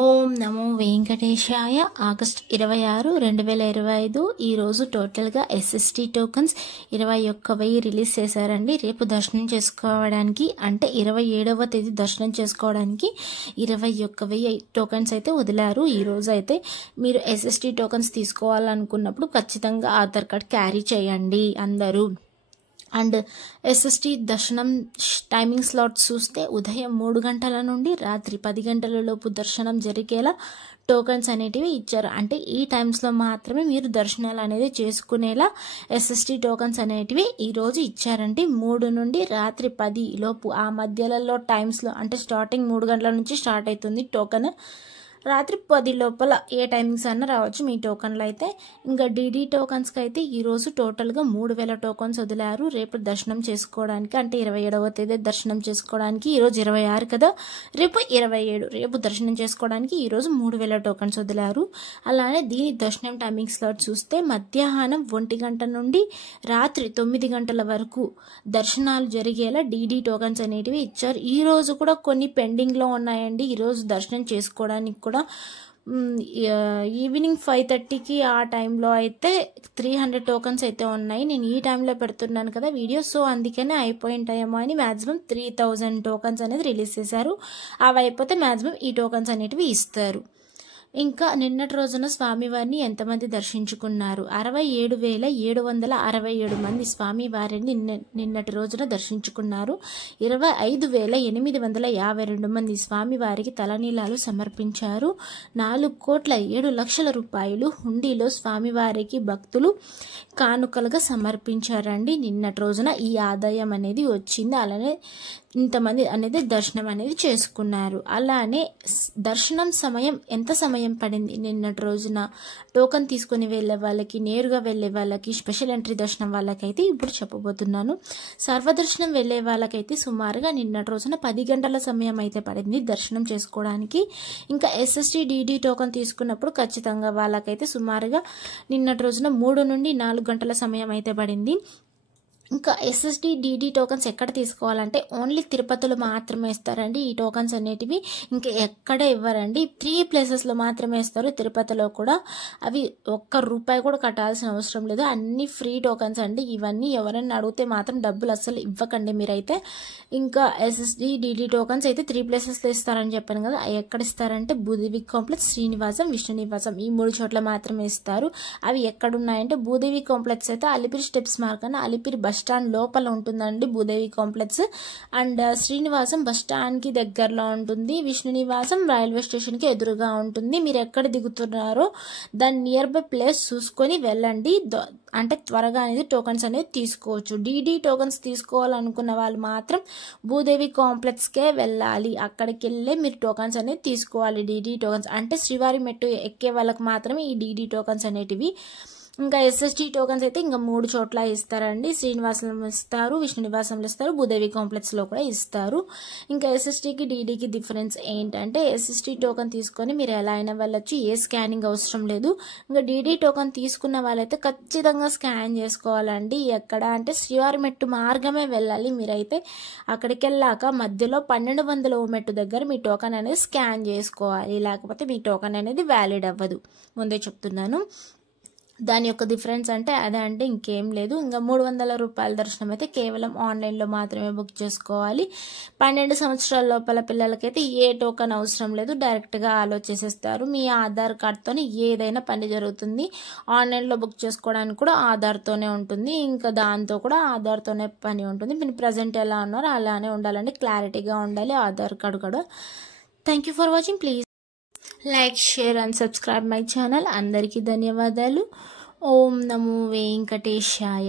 ఓం నమో వెంకటేశాయ. August 26, 2025 ఈరోజు టోటల్గా SST tokens 21,000 release చేశారండి. రేపు దర్శనం చేసుకోవడానికి అంటే 27వ తేదీ దర్శనం చేసుకోవడానికి 21,000 టోకన్స్ అయితే వదిలారు. ఈరోజు అయితే మీరు ఎస్ఎస్టీ టోకన్స్ తీసుకోవాలనుకున్నప్పుడు ఖచ్చితంగా ఆధార్ కార్డ్ క్యారీ చేయండి అందరూ. అండ్ ఎస్ఎస్టీ దర్శనం టైమింగ్ స్లాట్స్ చూస్తే ఉదయం 3 గంటల నుండి రాత్రి 10 గంటల లోపు దర్శనం జరిగేలా టోకన్స్ అనేటివి ఇచ్చారు. అంటే ఈ టైమ్స్లో మాత్రమే మీరు దర్శనాలు అనేది చేసుకునేలా ఎస్ఎస్టీ టోకన్స్ అనేటివి ఈరోజు ఇచ్చారండి. 3 నుండి రాత్రి 10 లోపు ఆ మధ్యలలో టైమ్స్లో అంటే స్టార్టింగ్ 3 గంటల నుంచి స్టార్ట్ అవుతుంది టోకన్. రాత్రి 10 లోపల ఏ టైమింగ్స్ అన్న రావచ్చు మీ టోకన్లు అయితే. ఇంకా డీడీ టోకన్స్కి అయితే ఈరోజు టోటల్గా 3,000 టోకన్స్ వదిలారు. రేపు దర్శనం చేసుకోవడానికి అంటే 27వ తేదీ దర్శనం చేసుకోవడానికి, ఈరోజు 26 కదా, రేపు 27, రేపు దర్శనం చేసుకోవడానికి ఈరోజు 3,000 టోకన్స్ వదిలారు. అలానే దీని దర్శనం టైమింగ్ స్లాట్ చూస్తే మధ్యాహ్నం 1 గంట నుండి రాత్రి 9 గంటల వరకు దర్శనాలు జరిగేలా డీడీ టోకన్స్ అనేటివి ఇచ్చారు. ఈరోజు కూడా కొన్ని పెండింగ్లో ఉన్నాయండి. ఈరోజు దర్శనం చేసుకోవడానికి కూడా ఈవినింగ్ 5:30కి ఆ టైంలో అయితే 300 టోకన్స్ అయితే ఉన్నాయి. నేను ఈ టైంలో పెడుతున్నాను కదా వీడియో, సో అందుకనే అయిపోయి ఉంటాయేమో అని మ్యాక్సిమం 3,000 టోకన్స్ అనేది రిలీజ్ చేశారు. అవి అయిపోతే మ్యాక్సిమం ఈ టోకన్స్ అనేటివి ఇస్తారు. ఇంకా నిన్నటి రోజున స్వామివారిని ఎంతమంది దర్శించుకున్నారు? 67,767 మంది స్వామివారిని నిన్నటి రోజున దర్శించుకున్నారు. 25,852 మంది స్వామివారికి తలనీలాలు సమర్పించారు. 4,07,00,000 రూపాయలు హుండీలో స్వామివారికి భక్తులు కానుకలుగా సమర్పించారండి. నిన్నటి రోజున ఈ ఆదాయం అనేది వచ్చింది. అలానే ఇంతమంది అనేది దర్శనం అనేది చేసుకున్నారు. అలానే దర్శనం సమయం ఎంత సమయం పడింది నిన్నటి రోజున టోకన్ తీసుకొని వెళ్ళే వాళ్ళకి, నేరుగా వెళ్ళే వాళ్ళకి, స్పెషల్ ఎంట్రీ దర్శనం వాళ్ళకైతే ఇప్పుడు చెప్పబోతున్నాను. సర్వదర్శనం వెళ్ళే వాళ్ళకైతే సుమారుగా నిన్నటి రోజున 10 గంటల సమయం అయితే పడింది దర్శనం చేసుకోవడానికి. ఇంకా ఎస్ఎస్టీ డీడీ టోకన్ తీసుకున్నప్పుడు ఖచ్చితంగా వాళ్ళకైతే సుమారుగా నిన్నటి రోజున 3 నుండి 4 గంటల సమయం అయితే పడింది. ఇంకా ఎస్ఎస్డి డీడీ టోకన్స్ ఎక్కడ తీసుకోవాలంటే ఓన్లీ తిరుపతిలో మాత్రమే ఇస్తారండి ఈ టోకన్స్ అనేటివి. ఇంకా ఎక్కడ ఇవ్వరండి. 3 ప్లేసెస్లో మాత్రమే ఇస్తారు. తిరుపతిలో కూడా అవి ₹1 కూడా కట్టాల్సిన అవసరం లేదు. అన్ని ఫ్రీ టోకన్స్ అండి. ఇవన్నీ ఎవరైనా అడిగితే మాత్రం డబ్బులు అస్సలు ఇవ్వకండి మీరైతే. ఇంకా ఎస్ఎస్డి డీడీ టోకన్స్ అయితే 3 ప్లేసెస్లో ఇస్తారని చెప్పాను కదా. ఎక్కడ ఇస్తారంటే భూదేవి కాంప్లెక్స్, శ్రీనివాసం, విష్ణు నివాసం ఈ 3 చోట్ల మాత్రమే ఇస్తారు. అవి ఎక్కడున్నాయంటే భూదేవి కాంప్లెక్స్ అయితే అలిపిరి స్టెప్స్ మార్గాన అలిపిరి బస్ స్టాండ్ లోపల ఉంటుందండి Bhudevi complex. And Srinivasam bus స్టాండ్కి దగ్గరలో ఉంటుంది. విష్ణు నివాసం రైల్వే స్టేషన్కి ఎదురుగా ఉంటుంది. మీరు ఎక్కడ దిగుతున్నారో దాని నియర్ బై ప్లేస్ చూసుకొని వెళ్ళండి. అంటే త్వరగా అనేది టోకన్స్ అనేది తీసుకోవచ్చు. డీడీ టోకన్స్ తీసుకోవాలనుకున్న వాళ్ళు మాత్రం భూదేవి కాంప్లెక్స్కే వెళ్ళాలి. అక్కడికి వెళ్ళే మీరు టోకన్స్ అనేది తీసుకోవాలి. డీడీ టోకన్స్ అంటే శ్రీవారి మెట్టు ఎక్కే వాళ్ళకి మాత్రమే ఈ డీడీ టోకన్స్ అనేటివి. ఇంకా ఎస్ఎస్టీ టోకన్స్ అయితే ఇంకా 3 చోట్ల ఇస్తారండి. శ్రీనివాసంలో ఇస్తారు, విష్ణు నివాసంలో ఇస్తారు, భూదేవి కాంప్లెక్స్లో కూడా ఇస్తారు. ఇంకా ఎస్ఎస్టీకి డీడీకి డిఫరెన్స్ ఏంటంటే ఎస్ఎస్టీ టోకన్ తీసుకొని మీరు ఎలా అయినా వెళ్ళొచ్చు. ఏ స్కానింగ్ అవసరం లేదు. ఇంకా డీడీ టోకన్ తీసుకున్న వాళ్ళైతే ఖచ్చితంగా స్కాన్ చేసుకోవాలండి. ఎక్కడ అంటే శ్రీవారి మెట్టు మార్గమే వెళ్ళాలి. మీరైతే అక్కడికి వెళ్ళాక మధ్యలో 1200 మెట్టు దగ్గర మీ టోకన్ అనేది స్కాన్ చేసుకోవాలి. లేకపోతే మీ టోకన్ అనేది వ్యాలిడ్ అవ్వదు. ముందే చెప్తున్నాను. దాని యొక్క డిఫరెన్స్ అంటే అదే అండి, ఇంకేం లేదు. ఇంకా ₹300 దర్శనం అయితే కేవలం ఆన్లైన్లో మాత్రమే బుక్ చేసుకోవాలి. 12 సంవత్సరాల లోపల పిల్లలకైతే ఏ టోకన్ అవసరం లేదు. డైరెక్ట్గా అలో చేసేస్తారు. మీ ఆధార్ కార్డ్తోనే ఏదైనా పని జరుగుతుంది. ఆన్లైన్లో బుక్ చేసుకోవడానికి కూడా ఆధార్తోనే ఉంటుంది. ఇంకా దాంతో కూడా ఆధార్తోనే పని ఉంటుంది. మీరు ప్రజెంట్ ఎలా ఉన్నారో అలానే ఉండాలండి. క్లారిటీగా ఉండాలి ఆధార్ కార్డు కూడా. Thank you for watching. Please like, share and subscribe my channel. అందరికీ ధన్యవాదాలు. ఓం నమో వెంకటేశాయ.